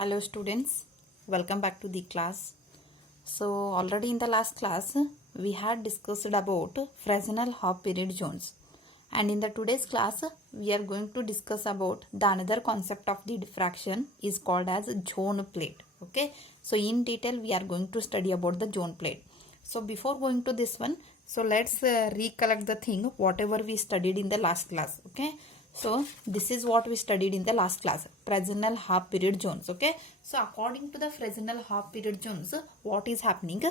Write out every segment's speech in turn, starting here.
Hello students, welcome back to the class. So already in the last class we had discussed about Fresnel half period zones, and in the today's class we are going to discuss about the another concept of the diffraction is called as zone plate. Okay, so in detail we are going to study about the zone plate. So before going to this one, so let's recollect the thing whatever we studied in the last class. Okay, so this is what we studied in the last class, Fresnel half period zones. Okay, so according to the Fresnel half period zones, what is happening?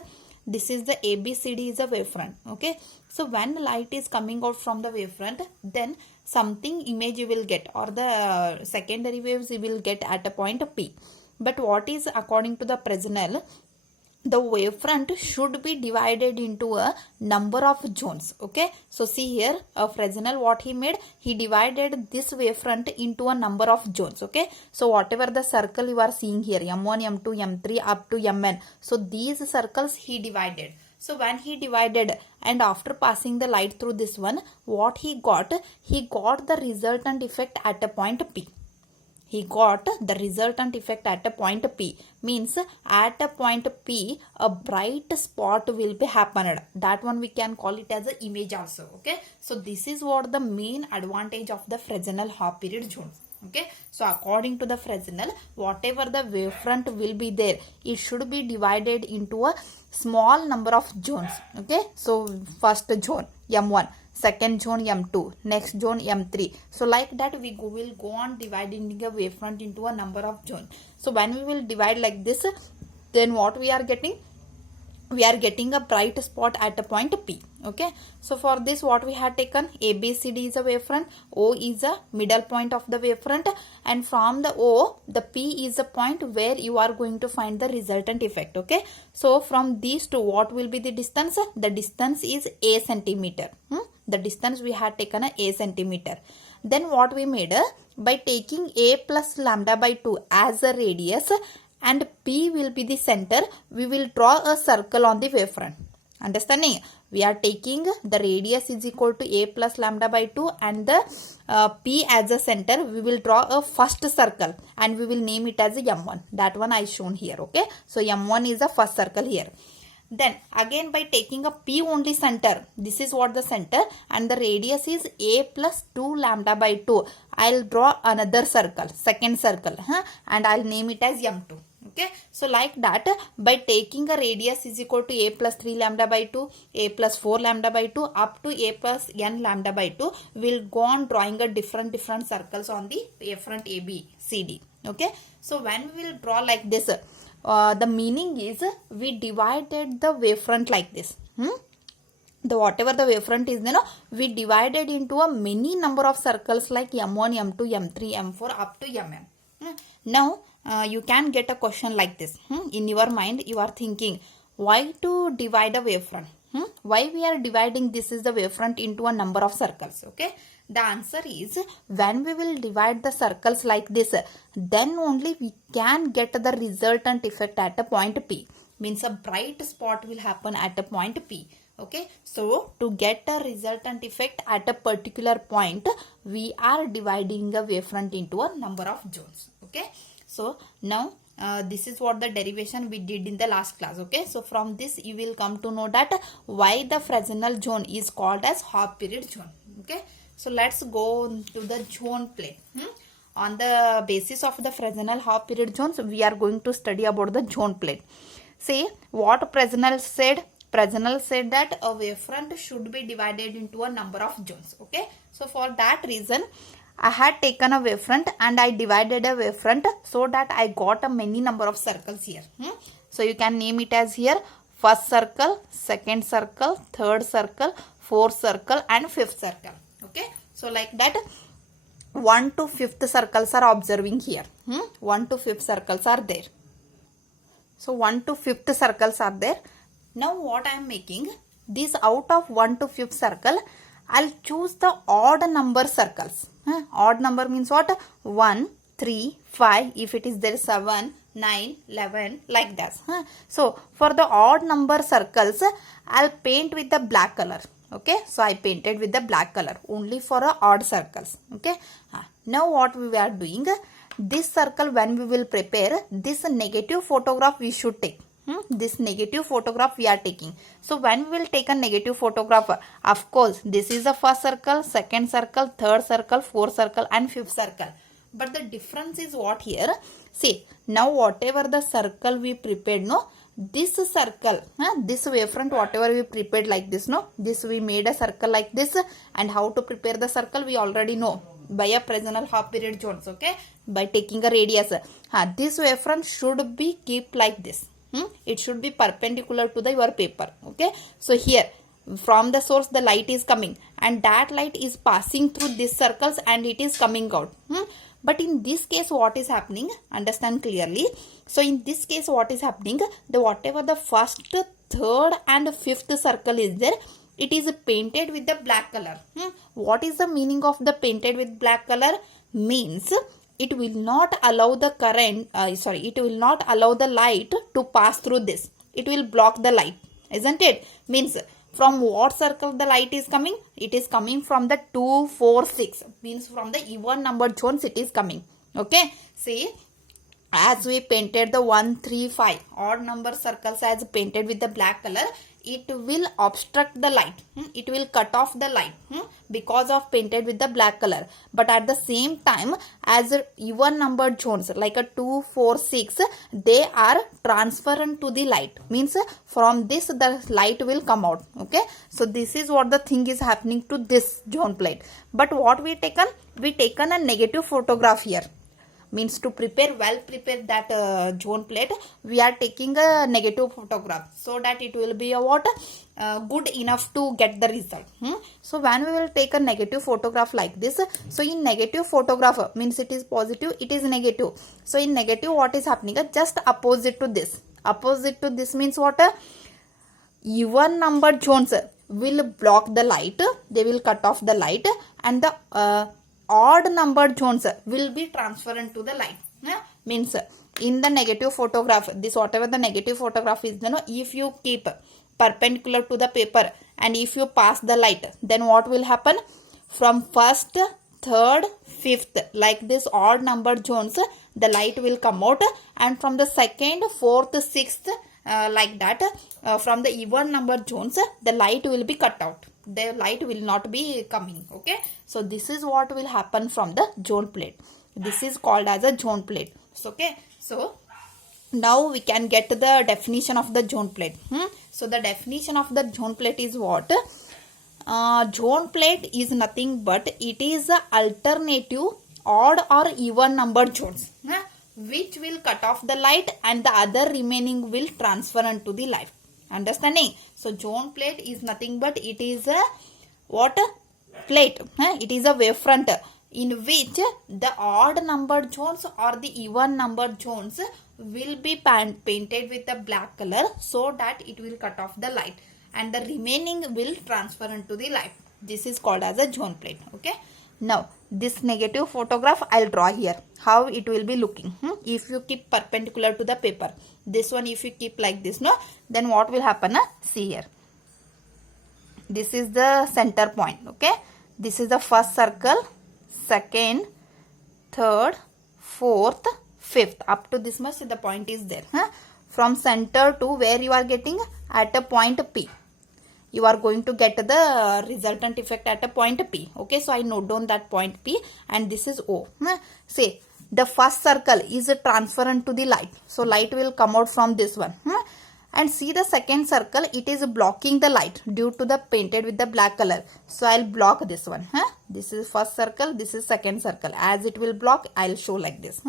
This is the ABCD is a wavefront. Okay, so when light is coming out from the wavefront, then something image you will get, or the secondary waves you will get at a point P. But what is according to the Fresnel? The wavefront should be divided into a number of zones. Okay, so see here, Fresnel what he made, he divided this wavefront into a number of zones. Okay, so whatever the circle you are seeing here, M1, M2, M3 up to Mn, so these circles he divided. So when he divided and after passing the light through this one, what he got the resultant effect at a point P. He got the resultant effect at a point P, means at a point P a bright spot will be happened. That one we can call it as an image also. Okay, so this is what the main advantage of the Fresnel half period zone. Okay, so according to the Fresnel, whatever the wavefront will be there, it should be divided into a small number of zones. Okay, so first zone M1, second zone M2, next zone M3. So like that we will go on dividing the wavefront into a number of zones. So when we will divide like this, then what we are getting? We are getting a bright spot at a point P. Okay, so for this what we had taken, ABCD is a wavefront, O is a middle point of the wavefront, and from the O the P is a point where you are going to find the resultant effect. Okay, so from these two what will be the distance? The distance is A centimeter. The distance we had taken a centimeter. Then what we made, by taking A plus lambda by 2 as a radius and P will be the center, we will draw a circle on the wavefront. Understanding? We are taking the radius is equal to A plus lambda by 2 and the P as a center. We will draw a first circle and we will name it as a M1. That one I shown here. Okay, so M1 is the first circle here. Then again by taking a P only center, this is what the center, and the radius is A plus 2 lambda by 2. I'll draw another circle, second circle, and I'll name it as M2. Okay, so like that, by taking a radius is equal to A plus 3 lambda by 2, A plus 4 lambda by 2 up to A plus n lambda by 2, we'll go on drawing a different circles on the wavefront ABCD. Okay, so when we will draw like this, the meaning is we divided the wavefront like this. The whatever the wavefront is, we divided into a many number of circles like M1, M2, M3, M4 up to Mn. Now you can get a question like this. In your mind you are thinking, why to divide a wavefront? Why we are dividing this is the wavefront into a number of circles? Okay, the answer is, when we will divide the circles like this, then only we can get the resultant effect at a point P. Means a bright spot will happen at a point P. Okay, so to get a resultant effect at a particular point, we are dividing the wavefront into a number of zones. Okay, so now this is what the derivation we did in the last class. Okay, so from this you will come to know that why the Fresnel zone is called as half period zone. Okay, so let's go to the zone plate. On the basis of the Fresnel half period zones, we are going to study about the zone plate. See what Fresnel said. Fresnel said that a wavefront should be divided into a number of zones. Okay, so for that reason I had taken a wavefront and I divided a wavefront so that I got a many number of circles here. So you can name it as here first circle, second circle, third circle, fourth circle and fifth circle. Okay, so like that 1 to 5th circles are observing here. 1 to 5th circles are there. So 1 to 5th circles are there. Now what I am making, this out of 1 to 5th circle, I'll choose the odd number circles. Odd number means what? 1, 3, 5, if it is there 7, 9, 11, like that. So for the odd number circles, I'll paint with the black color. Okay, so I painted with the black color only for odd circles. Okay, now what we are doing, this circle when we will prepare, this negative photograph we should take. This negative photograph we are taking. So when we will take a negative photograph, of course this is the first circle, second circle, third circle, fourth circle and fifth circle. But the difference is what here? See, now whatever the circle we prepared, no, this circle, this wavefront whatever we prepared like this, no, this we made a circle like this, and how to prepare the circle we already know by a Fresnel half period zones, okay, by taking a radius. This wavefront should be kept like this. It should be perpendicular to the your paper, okay. So here from the source the light is coming and that light is passing through these circles and it is coming out. But in this case what is happening, understand clearly. So in this case what is happening, the whatever the first, third and fifth circle is there, it is painted with the black color. What is the meaning of the painted with black color? Means it will not allow the current, it will not allow the light to pass through this. It will block the light, isn't it? Means from what circle the light is coming? It is coming from the 2, 4, 6. Means from the even numbered zones it is coming. Okay. See, as we painted the 1, 3, 5 odd number circles as painted with the black color, it will obstruct the light. It will cut off the light because of painted with the black color. But at the same time, as even numbered zones like a 2, 4, 6, they are transparent to the light. Means from this the light will come out. Okay. So this is what the thing is happening to this zone plate. But what we taken? We taken a negative photograph here. Means to prepare, well prepare that zone plate, we are taking a negative photograph so that it will be a what good enough to get the result. So when we will take a negative photograph like this, so in negative photograph means it is positive, it is negative. So in negative what is happening? Just opposite to this. Opposite to this means what? Even numbered zones will block the light, they will cut off the light, and the odd numbered zones will be transparent to the light. Means in the negative photograph, this whatever the negative photograph is, if you keep perpendicular to the paper and if you pass the light, then what will happen? From first, third, fifth, like this odd numbered zones, the light will come out, and from the second, fourth, sixth, like that, from the even numbered zones, the light will be cut out. The light will not be coming. Okay. So this is what will happen from the zone plate. This is called as a zone plate. So, okay. So now we can get the definition of the zone plate. So the definition of the zone plate is what? Zone plate is nothing but it is a alternative odd or even numbered zones, which will cut off the light and the other remaining will transparent to the light. Understanding? So zone plate is nothing but it is a what? Plate. It is a wavefront in which the odd numbered zones or the even numbered zones will be painted with a black color so that it will cut off the light and the remaining will transparent to the light. This is called as a zone plate. Okay. Now this negative photograph I'll draw here. How it will be looking? If you keep perpendicular to the paper, this one if you keep like this, no, then what will happen? See here. This is the center point. Okay. This is the first circle, second, third, fourth, fifth. Up to this much the point is there. From center to where you are getting at a point P. You are going to get the resultant effect at a point P. Okay, so I note down that point P and this is O. Say the first circle is transparent to the light. So light will come out from this one. And see the second circle, it is blocking the light due to the painted with the black color. So I'll block this one. This is first circle, this is second circle. As it will block, I'll show like this.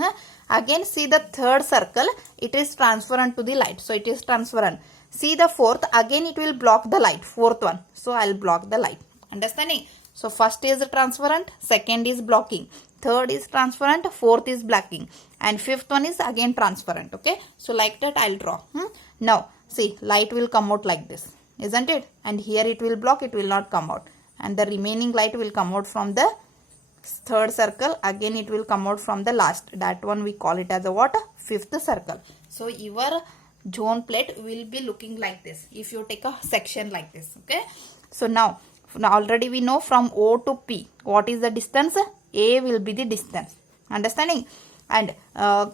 Again see the third circle, it is transparent to the light. So it is transparent. See the fourth, again it will block the light, fourth one. So I'll block the light. Understanding? So first is transparent, second is blocking, third is transparent, fourth is blocking, and fifth one is again transparent. Okay. So like that I'll draw. Now see, light will come out like this, isn't it? And here it will block, it will not come out. And the remaining light will come out from the third circle. Again it will come out from the last. That one we call it as a what? Fifth circle. So your zone plate will be looking like this if you take a section like this. Okay. So now already we know from O to P what is the distance. A will be the distance. Understanding? And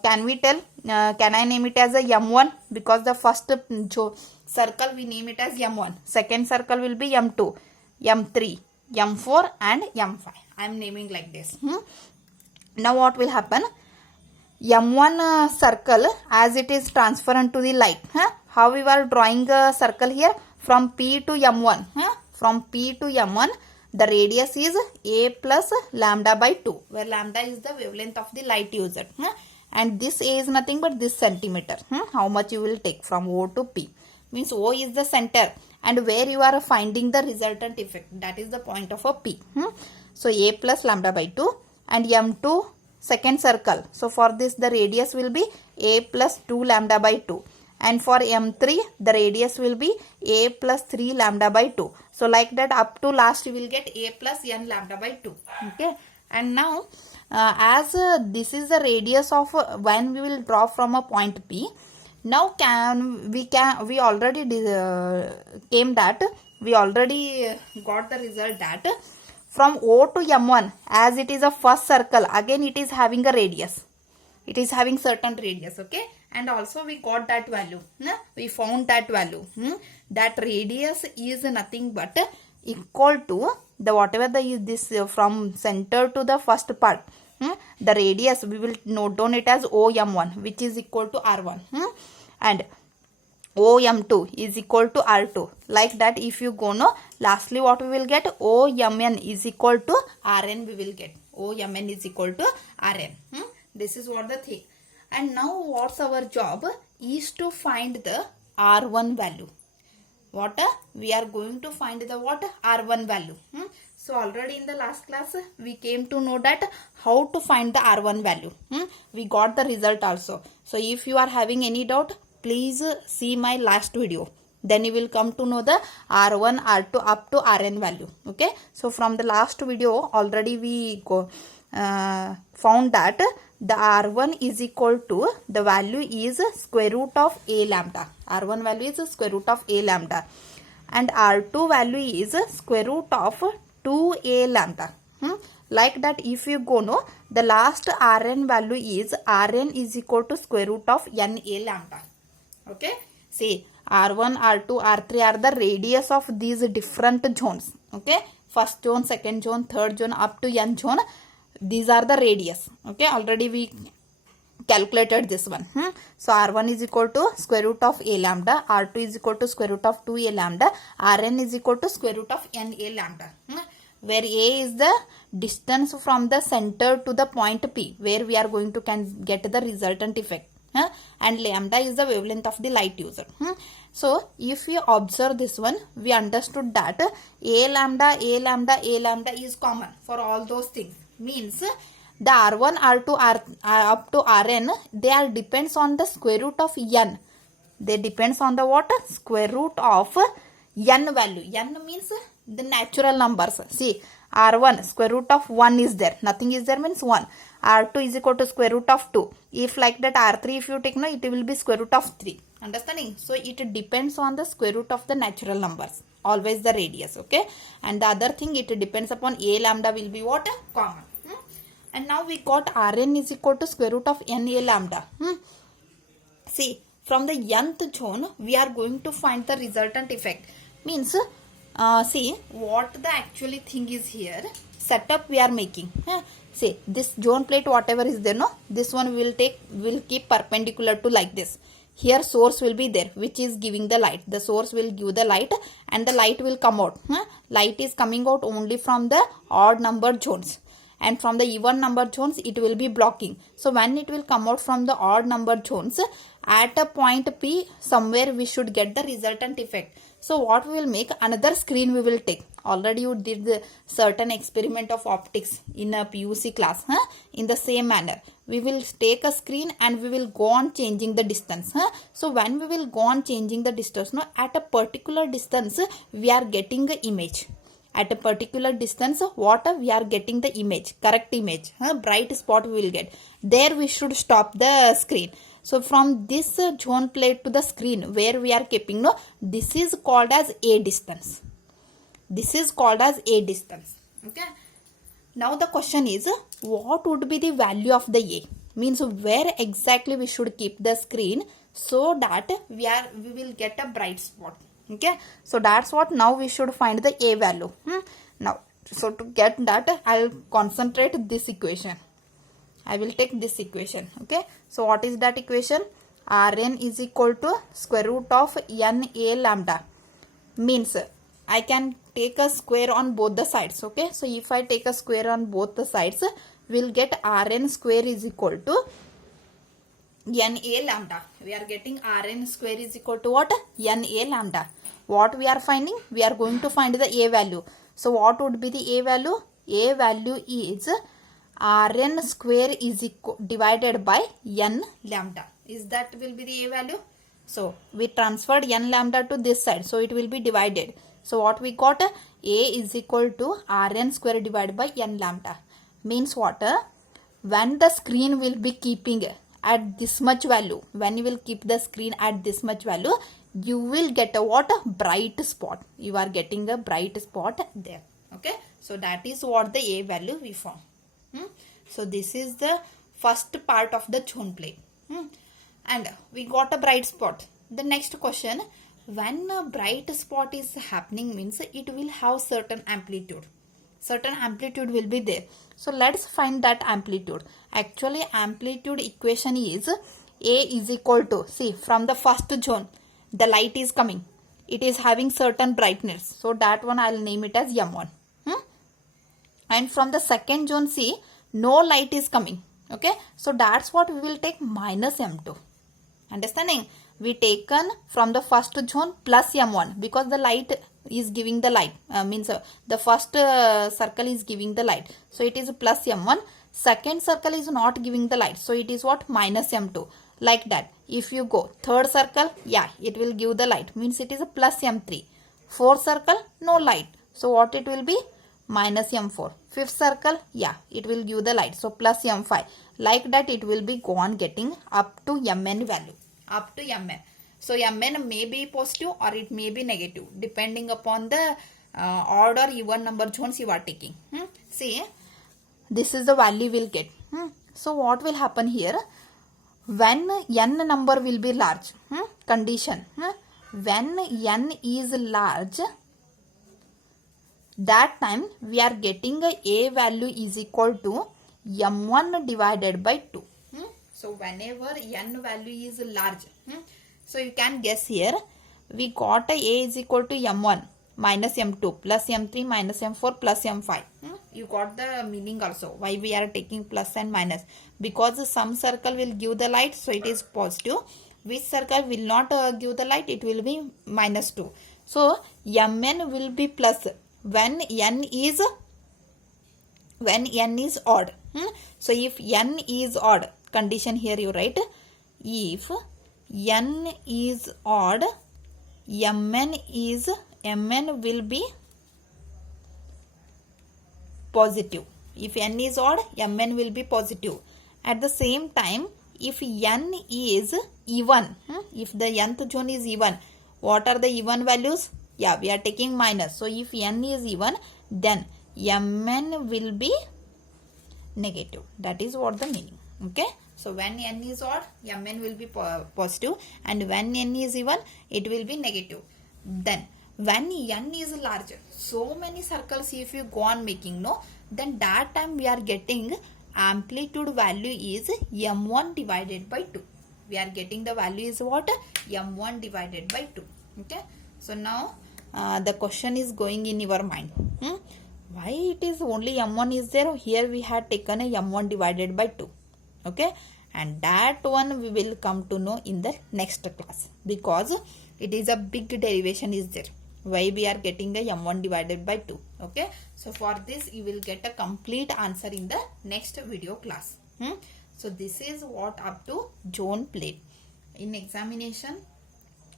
can we tell, can I name it as a M1? Because the first circle we name it as M1. Second circle will be M2, M3, M4 and M5. I am naming like this. Now what will happen? M1 circle, as it is transferred to the light. How we are drawing a circle here? From P to M1. From P to M1, the radius is A plus lambda by 2, where lambda is the wavelength of the light used. And this A is nothing but this centimeter. How much you will take from O to P? Means O is the center, and where you are finding the resultant effect, that is the point of a P. So A plus lambda by 2, and M2 second circle. So for this the radius will be A plus 2 lambda by 2. And for M3 the radius will be A plus 3 lambda by 2. So like that up to last you will get A plus n lambda by 2. Okay. And now as this is the radius of when we will draw from a point P. Now we already got the result that from O to M1, as it is a first circle, again it is having a radius. It is having certain radius, okay? And also we got that value. We found that value. That radius is nothing but equal to the whatever the this from center to the first part. The radius we will note it as OM1, which is equal to R1. And OM2 is equal to R2. Like that, if you go no, lastly what we will get? OMN is equal to Rn we will get. OMN is equal to Rn. This is what the thing. And now what's our job? Is to find the R1 value. What? We are going to find the what? R1 value. So already in the last class we came to know that how to find the R1 value. We got the result also. So if you are having any doubt, please see my last video. Then you will come to know the R1, R2 up to Rn value. Okay. So from the last video already we found that the R1 is equal to, the value is square root of A lambda. R1 value is square root of A lambda. And R2 value is square root of 2A lambda. Like that, if you go no, the last Rn value is Rn is equal to square root of Na lambda. Okay. See, R1, R2, R3 are the radius of these different zones. Okay. First zone, second zone, third zone up to n zone. These are the radius. Okay. Already we calculated this one. So R1 is equal to square root of A lambda. R2 is equal to square root of 2A lambda. Rn is equal to square root of Na lambda. Where A is the distance from the center to the point P, where we are going to get the resultant effect. And lambda is the wavelength of the light user. So if you observe this one, we understood that A lambda is common for all those things. Means the R1, R2, up to Rn, they are depends on the square root of n. They depends on the what? Square root of n value. N means the natural numbers. See, R1 square root of 1 is there. Nothing is there means 1. R2 is equal to square root of 2. If like that R3 if you take no, it will be square root of 3. Understanding? So it depends on the square root of the natural numbers. Always the radius. Okay. And the other thing, it depends upon A lambda will be what? Common. And now we got Rn is equal to square root of Na lambda. See, from the nth zone, we are going to find the resultant effect. Means, see, what the actually thing is here, setup we are making. See, this zone plate, whatever is there, no, this one will keep perpendicular to like this. Here source will be there, which is giving the light. The source will give the light and the light will come out. Light is coming out only from the odd number zones. And from the even number zones, it will be blocking. So when it will come out from the odd number zones, at a point P, somewhere we should get the resultant effect. So what we will make? Another screen we will take. Already you did the certain experiment of optics in a PUC class. In the same manner, we will take a screen and we will go on changing the distance. So when we will go on changing the distance, no, at a particular distance, we are getting the image. At a particular distance, what we are getting the image, correct image, bright spot we will get. There we should stop the screen. So from this zone plate to the screen where we are keeping, no, this is called as A distance. This is called as A distance. Okay. Now the question is, what would be the value of the A? means where exactly we should keep the screen so that we will get a bright spot. Okay, so that's what now we should find the A value. Now, so to get that, I'll concentrate this equation. I will take this equation. Okay, so what is that equation? Rn is equal to square root of n a lambda, means I can take a square on both the sides. Okay, so if I take a square on both the sides, we'll get Rn square is equal to n a lambda. We are getting Rn square is equal to what? N a lambda. What we are finding? We are going to find the A value. So what would be the A value? A value is Rn square is equal divided by n lambda. Is that will be the A value? So we transferred n lambda to this side, so it will be divided. So what we got? A is equal to Rn square divided by n lambda. Means what? When the screen will be keeping at this much value, when you will keep the screen at this much value, you will get a what? Bright spot. You are getting a bright spot there. Okay, so that is what the A value we found. So this is the first part of the zone plate. And we got a bright spot. The next question, when a bright spot is happening means it will have certain amplitude. Certain amplitude will be there. So let's find that amplitude. Actually amplitude equation is A is equal to, see, from the first zone the light is coming. It is having certain brightness. So that one I'll name it as M1. And from the second zone, see, no light is coming. Okay, so that's what we will take minus M2. Understanding? We taken from the first zone plus M1 because the light is giving the light. Means the first circle is giving the light. So it is plus M1. Second circle is not giving the light. So it is what? Minus M2. Like that. If you go third circle, yeah, it will give the light. Means it is a plus M3. Fourth circle, no light. So what it will be? Minus M4. Fifth circle, yeah, it will give the light. So plus M5. Like that it will be go on getting up to Mn value. Up to Mn. So Mn may be positive or it may be negative depending upon the odd or even number zones you are taking. See, this is the value we'll get. So what will happen here? When n number will be large, condition, when n is large, that time we are getting a value is equal to m1 divided by 2. So whenever n value is large, so you can guess here, we got a is equal to m1 minus m2 plus m3 minus m4 plus m5. You got the meaning also why we are taking plus and minus, because some circle will give the light, so it is positive. Which circle will not give the light, it will be minus 2. So mn will be plus when n is odd. So if n is odd, condition here you write, if n is odd, mn will be positive. If n is odd, mn will be positive. At the same time, if n is even, if the nth zone is even, what are the even values? Yeah, we are taking minus. So if n is even, then mn will be negative. That is what the meaning. Okay. So when n is odd, mn will be positive, and when n is even, it will be negative. Then when n is larger, so many circles if you go on making, no, then that time we are getting amplitude value is m1 divided by 2. We are getting the value is what? m1 divided by 2. Okay. So now the question is going in your mind. Why it is only m1 is there? Here we had taken a m1 divided by 2. Okay. And that one we will come to know in the next class, because it is a big derivation is there. Why we are getting a m1 divided by 2. Okay. So for this you will get a complete answer in the next video class. So this is what up to zone plate. In examination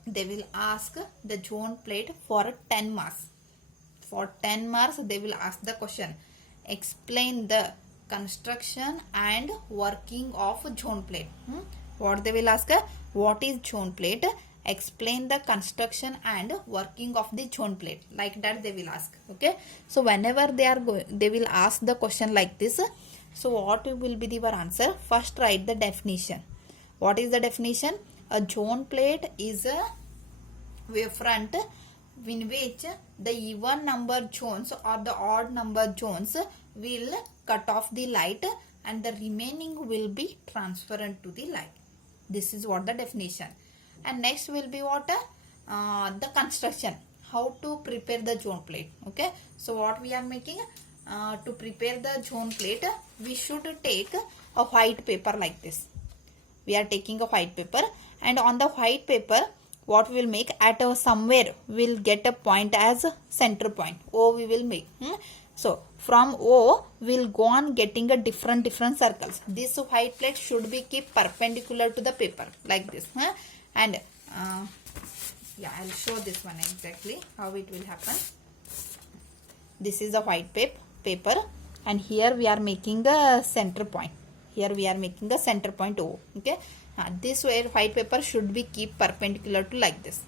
they will ask the zone plate for 10 marks. For 10 marks they will ask the question, explain the construction and working of zone plate. What they will ask? What is zone plate? Explain the construction and working of the zone plate. Like that they will ask. Okay. So whenever they will ask the question like this, So what will be your answer? First write the definition. What is the definition? A zone plate is a wavefront in which the even number zones or the odd number zones will cut off the light and the remaining will be transparent to the light. This is what the definition. And next will be what? The construction. How to prepare the zone plate. Okay. So what we are making? To prepare the zone plate, we should take a white paper like this. We are taking a white paper, and on the white paper, what we will make at somewhere we'll get a point as center point. O we will make. So from O we'll go on getting a different circles. This white plate should be keep perpendicular to the paper like this. And yeah, I'll show this one exactly how it will happen. This is a white paper, and here we are making a center point. Here we are making a center point O. Okay. This way white paper should be keep perpendicular to like this.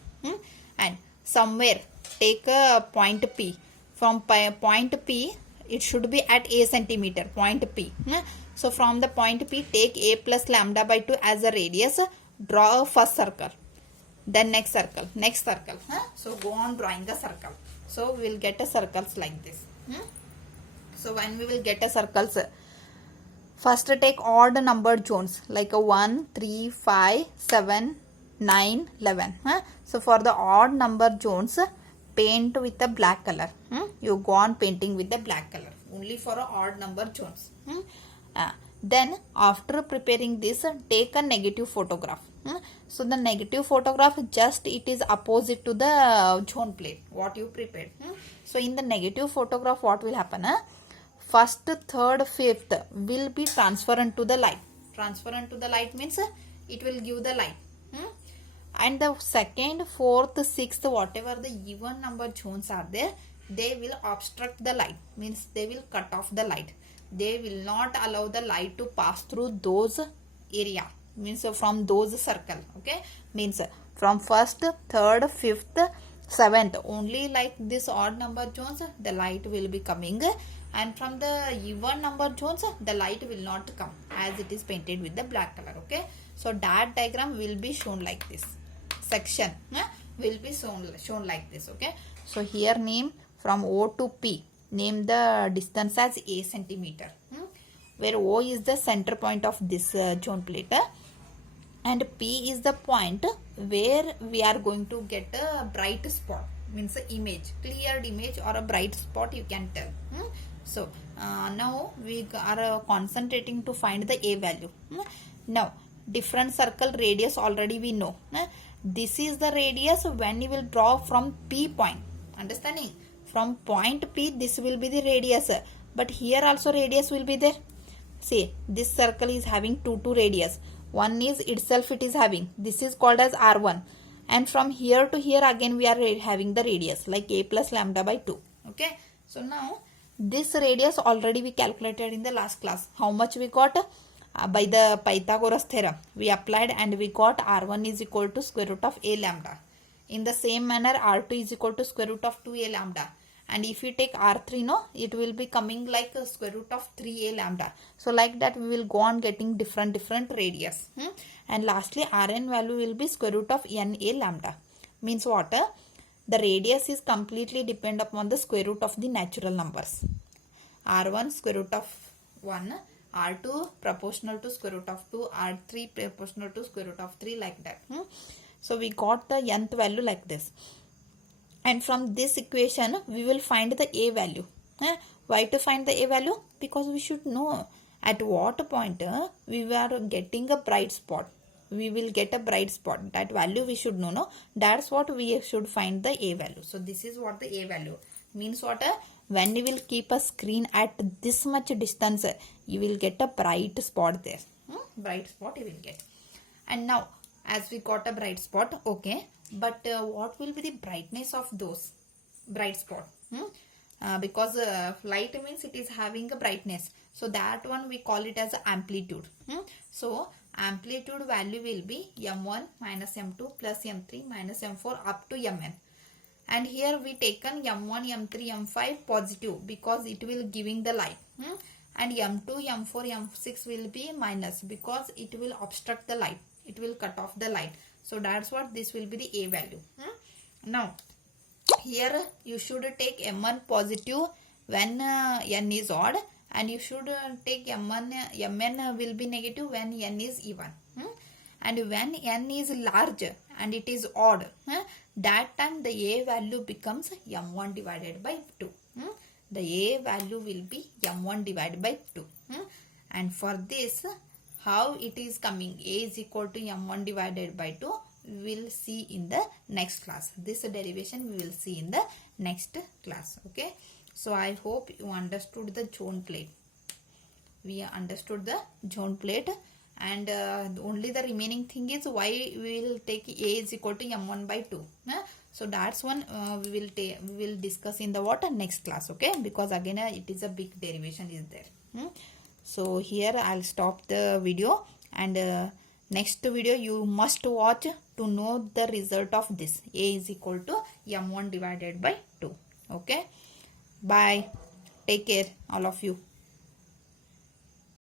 And somewhere take a point P. From point P, it should be at a centimeter. Point P. So from the point P, take a plus lambda by 2 as a radius. Draw a first circle. Then next circle. So go on drawing the circle. So we will get a circles like this. So when we will get a circles, first take odd numbered zones like a 1, 3, 5, 7, 9, 11. So for the odd number zones, paint with the black color. You go on painting with the black color only for a odd number zones. Then after preparing this, take a negative photograph. So the negative photograph, just it is opposite to the zone plate what you prepared. So in the negative photograph, what will happen? First, third, fifth will be transparent to the light. Transparent to the light means it will give the light. And the second, fourth, sixth, whatever the even number zones are there, they will obstruct the light. Means they will cut off the light. They will not allow the light to pass through those area. Means from those circle. Okay. Means from first, third, fifth, seventh, only like this odd number zones, the light will be coming. And from the even number zones, the light will not come as it is painted with the black color. Okay. So that diagram will be shown like this. Section will be shown like this. Okay. So here name from O to P. Name the distance as a centimeter. Where O is the center point of this zone plate. And P is the point where we are going to get a bright spot. Means a image. Cleared image or a bright spot you can tell. So now we are concentrating to find the A value. Now different circle radius already we know. This is the radius when you will draw from P point. Understanding? From point P, this will be the radius. But here also radius will be there. See, this circle is having two radius. One is itself it is having. This is called as R1. And from here to here again we are having the radius like a plus lambda by 2. Okay. So now this radius already we calculated in the last class. How much we got? By the Pythagoras theorem. We applied and we got R1 is equal to square root of a lambda. In the same manner R2 is equal to square root of 2a lambda. And if you take R3, no, it will be coming like a square root of 3a lambda. So like that we will go on getting different radius. And lastly Rn value will be square root of na lambda. Means what? The radius is completely depend upon the square root of the natural numbers. R1 square root of 1, R2 proportional to square root of 2, R3 proportional to square root of 3 like that. So we got the nth value like this. And from this equation, we will find the A value. Why to find the A value? Because we should know at what point we are getting a bright spot. We will get a bright spot. That value we should know. No? That's what we should find the A value. So this is what the A value means. What? When you will keep a screen at this much distance, you will get a bright spot there. Bright spot you will get. And now, as we got a bright spot, okay. But what will be the brightness of those bright spot? Because light means it is having a brightness. So that one we call it as amplitude. So amplitude value will be m1 minus m2 plus m3 minus m4 up to mn. And here we taken m1, m3, m5 positive because it will giving the light. and m2, m4, m6 will be minus because it will obstruct the light, it will cut off the light. So that's what this will be the A value. Now here you should take m1 positive when n is odd, and you should take mn will be negative when n is even. And when n is large and it is odd, that time the A value becomes m1 divided by 2. The A value will be m1 divided by 2. And for this, how it is coming, A is equal to m1 divided by 2, we will see in the next class. This derivation we will see in the next class. Okay. So I hope you understood the zone plate. We understood the zone plate, and only the remaining thing is why we will take A is equal to m1 by 2. So that's one we will discuss in the next class. Okay, because again it is a big derivation is there. So here I'll stop the video, and next video you must watch to know the result of this. A is equal to m1 divided by 2. Okay, bye, take care all of you.